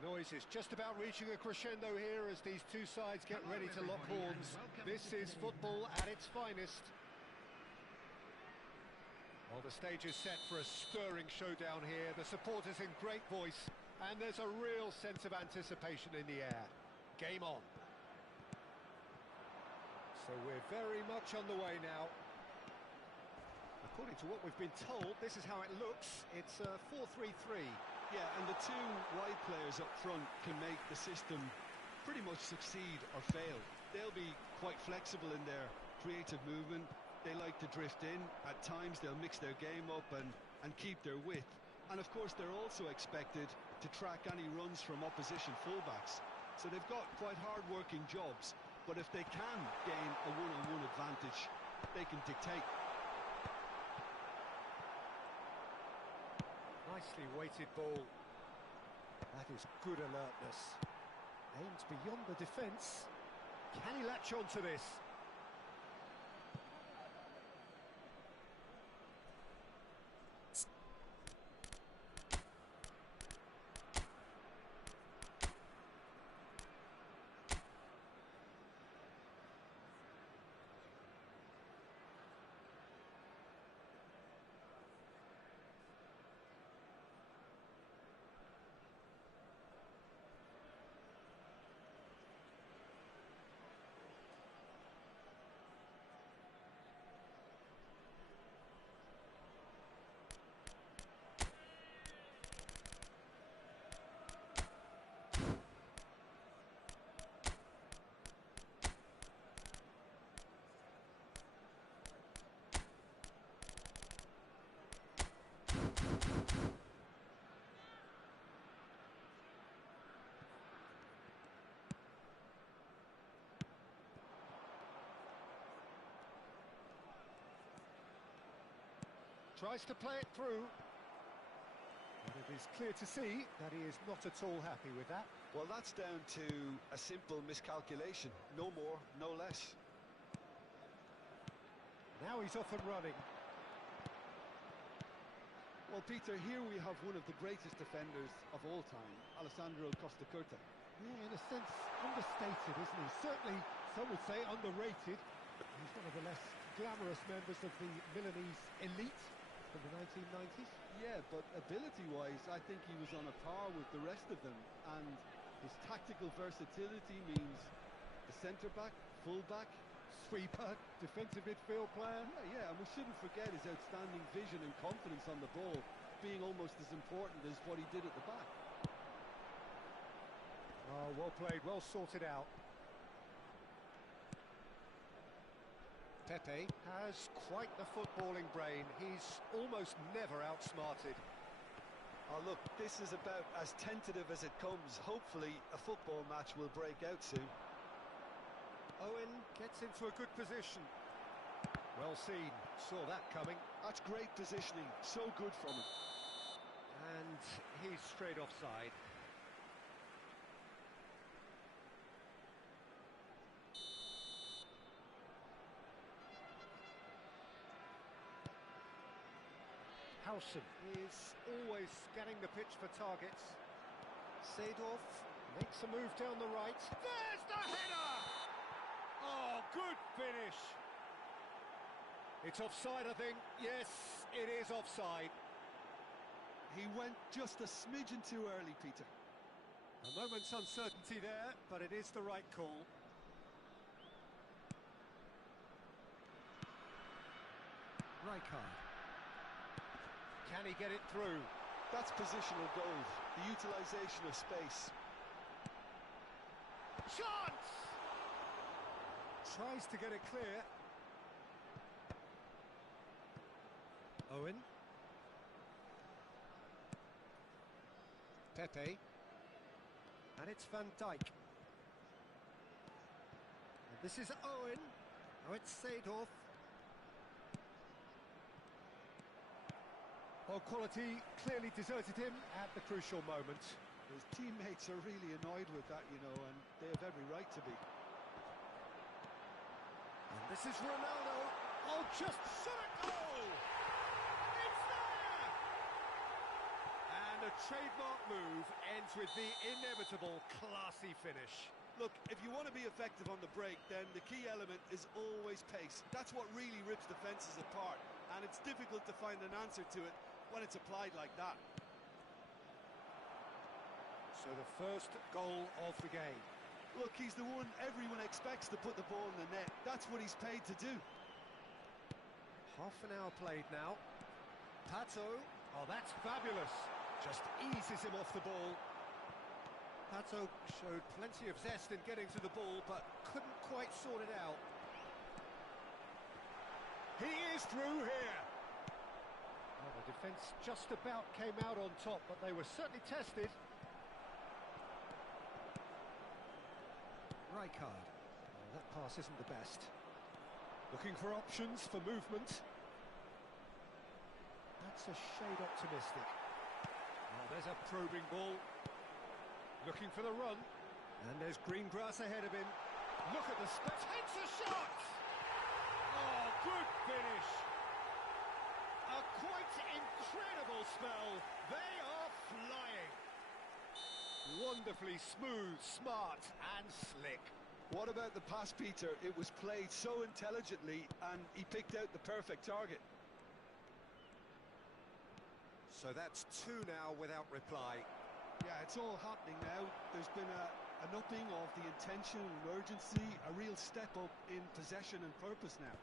The noise is just about reaching a crescendo here as these two sides get ready to lock horns. This is football at its finest. Well, the stage is set for a stirring showdown here. The supporters in great voice, and there's a real sense of anticipation in the air. Game on. So we're very much on the way now. According to what we've been told, this is how it looks. It's a 4-3-3. Yeah, and the two wide players up front can make the system pretty much succeed or fail. They'll be quite flexible in their creative movement. They like to drift in. At times they'll mix their game up and keep their width. And of course they're also expected to track any runs from opposition fullbacks. So they've got quite hard-working jobs, but if they can gain a one-on-one advantage, they can dictate. Nicely weighted ball. That is good alertness. Aimed beyond the defence. Can he latch on to this? Tries to play it through. But it is clear to see that he is not at all happy with that. Well, that's down to a simple miscalculation. No more, no less. Now he's off and running. Well, Peter, here we have one of the greatest defenders of all time, Alessandro Costa Curta. Yeah, in a sense, understated, isn't he? Certainly, some would say underrated. He's one of the less glamorous members of the Milanese elite from the 1990s. Yeah, but ability-wise, I think he was on a par with the rest of them, and his tactical versatility means the centre-back, full-back, sweeper, defensive midfield player. Yeah, and we shouldn't forget his outstanding vision and confidence on the ball, being almost as important as what he did at the back. Oh, well played, well sorted out. Pepe has quite the footballing brain. He's almost never outsmarted. Oh, look, this is about as tentative as it comes. Hopefully, a football match will break out soon. Owen gets into a good position. Well seen, saw that coming. That's great positioning, so good from him. And he's straight offside. Howson is always scanning the pitch for targets. Seedorf makes a move down the right. There's the header! Oh, good finish. It's offside, I think. Yes, it is offside. He went just a smidgen too early, Peter. A moment's uncertainty there, but it is the right call. Rijkaard. Can he get it through? That's positional gold, the utilisation of space. Chance! Tries to get it clear. Owen. Pepe. And it's Van Dijk. And this is Owen. Now it's Seedorf. Well, quality clearly deserted him at the crucial moment. His teammates are really annoyed with that, you know, and they have every right to be. And this is Ronaldo. Oh, just shot a goal! It's there! And a trademark move ends ends with the inevitable classy finish. Look, if you want to be effective on the break, then the key element is always pace. That's what really rips defences apart, and it's difficult to find an answer to it when it's applied like that. So the first goal of the game. Look, he's the one everyone expects to put the ball in the net. That's what he's paid to do. Half an hour played now. Pato, oh that's fabulous. Just eases him off the ball. Pato showed plenty of zest in getting to the ball, but couldn't quite sort it out. He is through here. Well, the defence just about came out on top, but they were certainly tested. Rijkaard. Oh, that pass isn't the best. Looking for options for movement. That's a shade optimistic. Oh, there's a probing ball. Looking for the run. And there's green grass ahead of him. Look at the space. Takes a shot! Oh, good finish. A quite incredible spell. They are flying. Wonderfully smooth, smart and slick. What about the pass, Peter? It was played so intelligently and he picked out the perfect target. So that's two now without reply. Yeah, it's all happening now. There's been an upping of the intention and urgency, a real step up in possession and purpose now.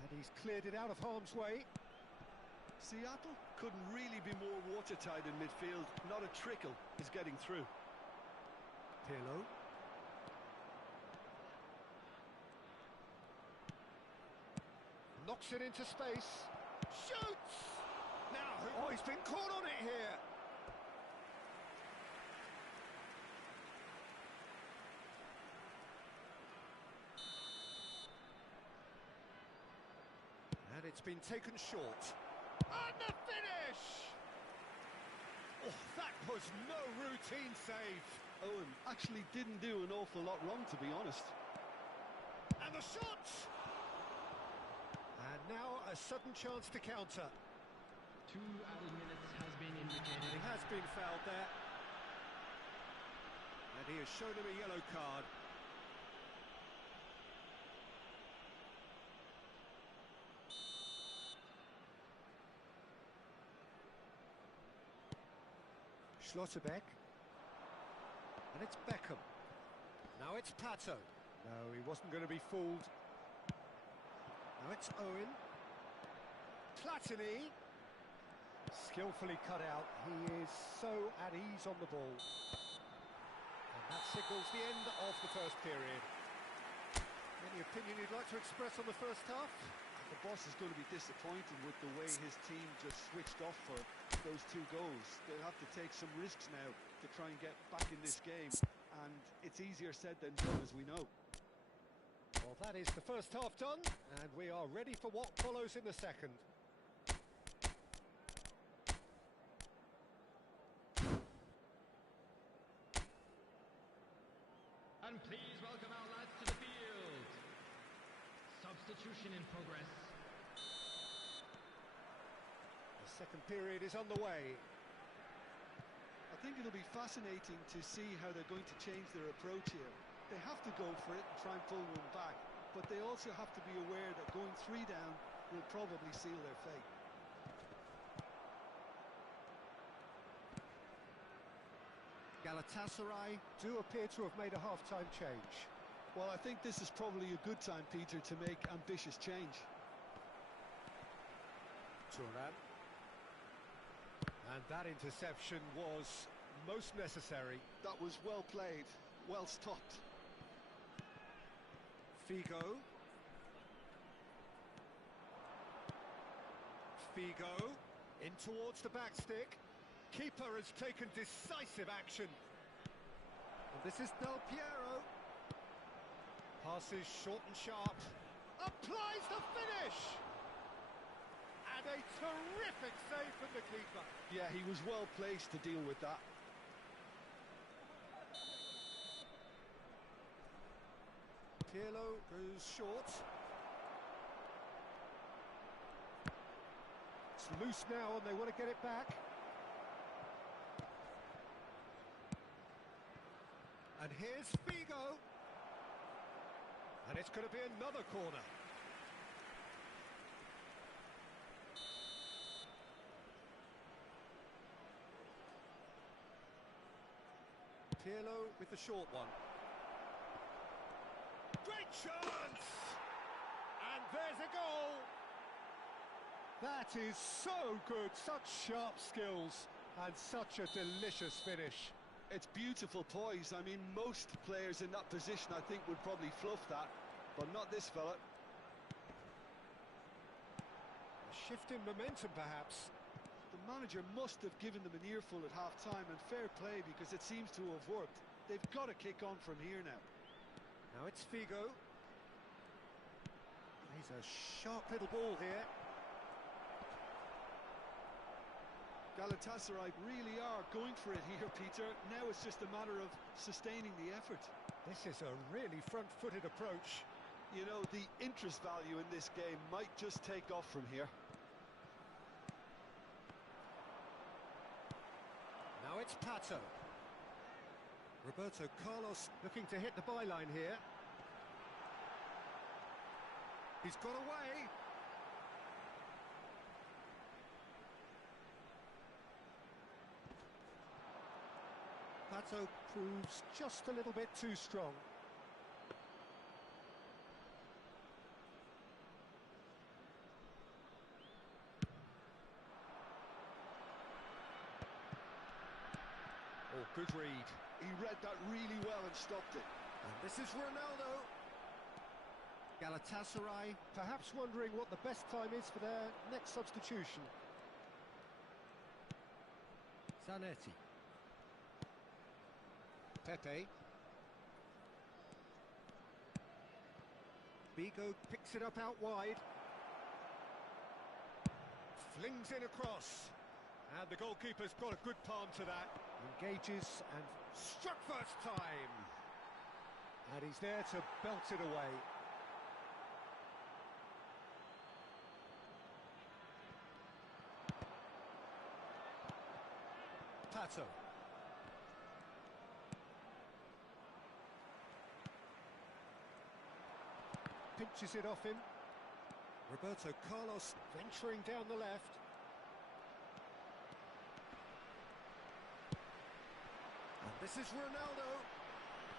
And he's cleared it out of harm's way. Seattle couldn't really be more watertight in midfield. Not a trickle is getting through. Pirlo. Knocks it into space. Shoots! Now, oh, he's been caught on it here. And it's been taken short. And the finish! Oh, that was no routine save. Owen actually didn't do an awful lot wrong, to be honest. And the shot! And now a sudden chance to counter. 2 added minutes has been indicated. He has been fouled there. And he has shown him a yellow card. Schlotterbeck. And it's Beckham. Now it's Pato. No, he wasn't going to be fooled. Now it's Owen. Platini. Skillfully cut out. He is so at ease on the ball. And that signals the end of the first period. Any opinion you'd like to express on the first half? The boss is going to be disappointed with the way his team just switched off for those 2 goals. They'll have to take some risks now to try and get back in this game, and it's easier said than done, as we know. Well, that is the first half done, and we are ready for what follows in the second. And please welcome our lads to the field. Substitution in progress. The second period is underway. I think it'll be fascinating to see how they're going to change their approach here. They have to go for it and try and pull one back, but they also have to be aware that going 3 down will probably seal their fate. Galatasaray do appear to have made a half-time change. Well, I think this is probably a good time, Peter, to make ambitious change. Turan. And that interception was most necessary. That was well played, well stopped. Figo. Figo in towards the back stick. Keeper has taken decisive action. And this is Del Piero. Passes short and sharp. Applies the finish! And a terrific save from the keeper. Yeah, he was well placed to deal with that. Pirlo goes short. It's loose now and they want to get it back. And here's Figo. And it's going to be another corner. Pirlo with the short one. Great chance! And there's a goal! That is so good, such sharp skills and such a delicious finish. It's beautiful poise. I mean, most players in that position, I think, would probably fluff that, but not this fella. A shift in momentum, perhaps. The manager must have given them an earful at half-time, and fair play, because it seems to have worked. They've got to kick on from here now. Now it's Figo. Plays a sharp little ball here. Galatasaray really are going for it here, Peter. Now it's just a matter of sustaining the effort. This is a really front-footed approach. You know, the interest value in this game might just take off from here. Now it's Pato. Roberto Carlos looking to hit the byline here. He's got away. Pato proves just a little bit too strong. Oh, good read. He read that really well and stopped it. And this is Ronaldo. Galatasaray perhaps wondering what the best time is for their next substitution. Zanetti. Pepe. Figo picks it up out wide. Flings in across. And the goalkeeper's got a good palm to that. Engages and struck first time. And he's there to belt it away. Pato. Pinches it off him. Roberto Carlos venturing down the left. And this is Ronaldo.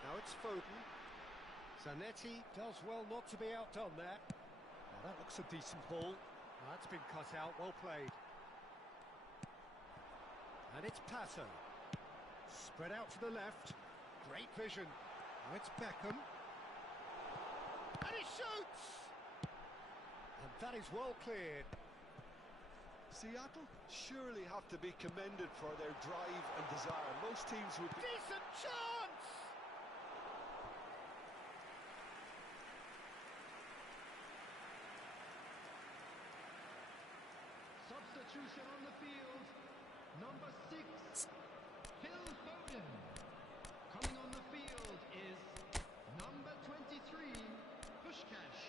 Now it's Foden. Zanetti does well not to be outdone there. Now that looks a decent ball. That's been cut out, well played. And it's Pato. Spread out to the left. Great vision. Now it's Beckham. And he shoots! And that is well cleared. Seattle surely have to be commended for their drive and desire. Most teams would be... Decent chance! Substitution on the field. Number 6, Phil Foden. Coming on the field is number 23, Pushkash.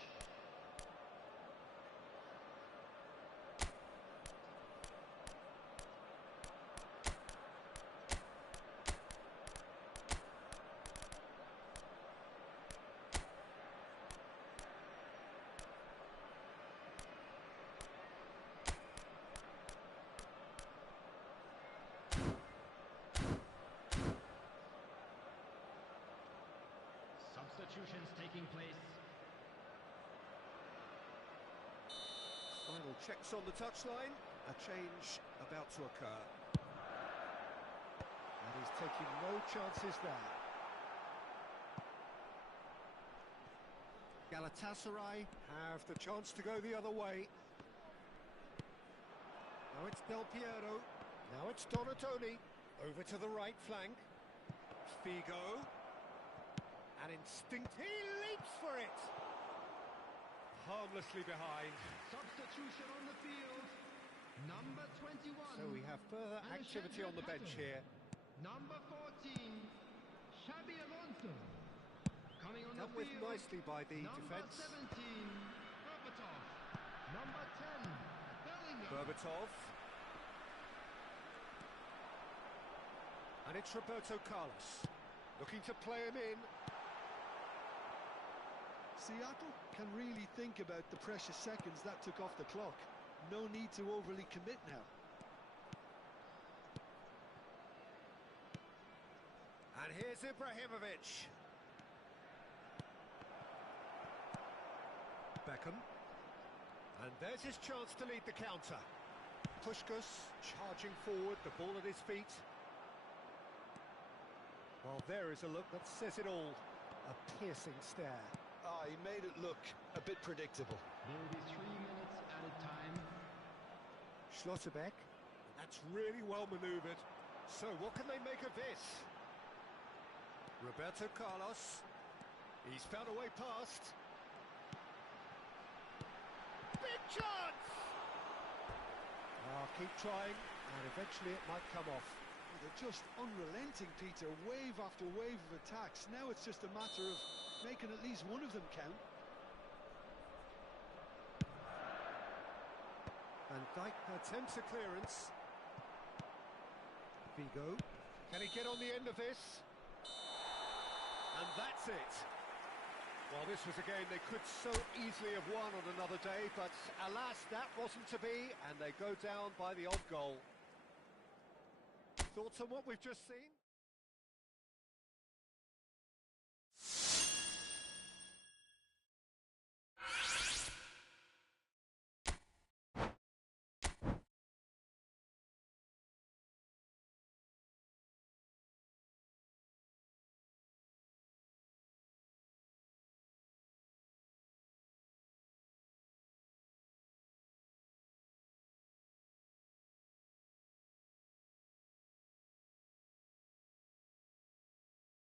Substitutions taking place. Final checks on the touchline. A change about to occur. And he's taking no chances there. Galatasaray have the chance to go the other way. Now it's Del Piero. Now it's Donatoni. Over to the right flank. Figo. An instinct. He leaps for it. Harmlessly behind. Substitution on the field. Number 21. So we have further activity on the bench here. Number 14, Xabi Alonso. Coming on Dealt the with field. nicely by the defence. Number 17, Berbatov. Number 10, Bellingham. Berbatov. And it's Roberto Carlos. Looking to play him in. Seattle can really think about the precious seconds that took off the clock. No need to overly commit now. And here's Ibrahimovic. Beckham. And there's his chance to lead the counter. Puskás charging forward, the ball at his feet. Well, there is a look that says it all. A piercing stare. Ah, he made it look a bit predictable. There will be 3 minutes added time. Schlotterbeck. That's really well manoeuvred. So what can they make of this? Roberto Carlos. He's found a way past. Big chance! Keep trying, and eventually it might come off. They're just unrelenting, Peter. Wave after wave of attacks. Now it's just a matter of making at least one of them count. And Dijk attempts a clearance. Vigo. Can he get on the end of this? And that's it. Well, this was a game they could so easily have won on another day, but alas, that wasn't to be, and they go down by the odd goal. Thoughts on what we've just seen?